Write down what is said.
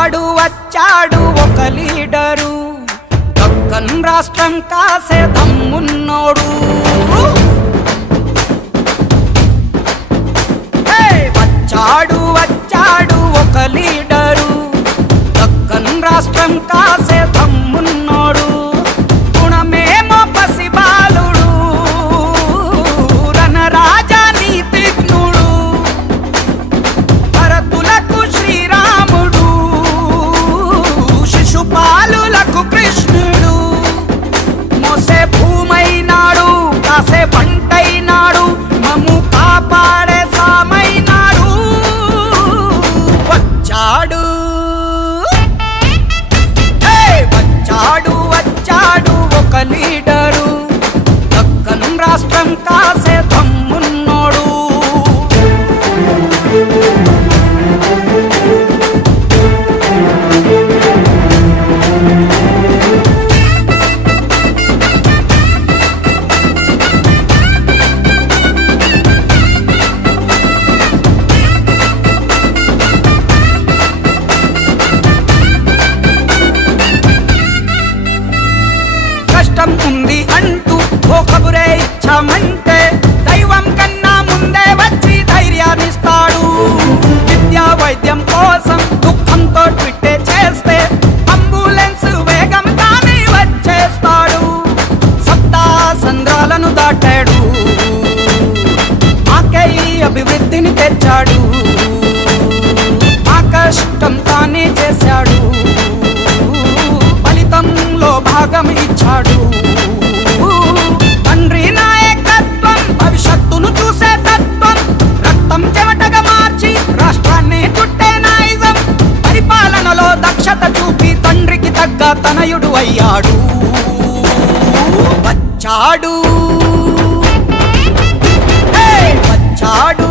వచ్చాడు వచ్చాడు ఒక లీడరు, దక్కన్ రాష్ట్రం కాసే దమ్మున్నోడు. వచ్చాడు వచ్చాడు ఒక లీడరు, దక్కన్ రాష్ట్రం కాసే దమ్మున్నోడు. గుణమేమో పసిబాలుడు, రణరాజా నీతిజ్ఞుడు. భరతులకు శ్రీరాముడు, శిశుపాలులకు కృష్ణుడు. మోసే భూమైనాడు, కాసే పంటైనాడు, మమ్ము కాపాడే సామైనాడు. వచ్చాడు వచ్చాడు వచ్చాడు ఒక లీడరు, దక్కన్ రాష్ట్రం కాసే దమ్మున్నోడు. కష్టం ఉంది అంటూ ఓ కబురే ఇచ్చామంటే దైవం కన్నా ముందే వచ్చి ధైర్యాన్నిస్తాడు. విద్యా వైద్యం కోసం దుఃఖంతో ట్విట్టే చేస్తే అంబులెన్స్ వేగం తానే వచ్చేస్తాడు. సప్తా సంద్రాలను దాటాడు, మాకే ఈ అభివృద్ధిని తెచ్చాడు. మా కష్టం తానే చేశాడు, ఫలితంలో భాగం ఇచ్చాడు. తండ్రి నాయకత్వం, భవిష్యత్తును చూసే తత్వం, రక్తం చెమటగా మార్చి రాష్ట్రాన్ని చుట్టే నాయిజం. పరిపాలనలో దక్షత చూపి తండ్రికి తగ్గ తనయుడు అయ్యాడు. వచ్చాడు వచ్చాడు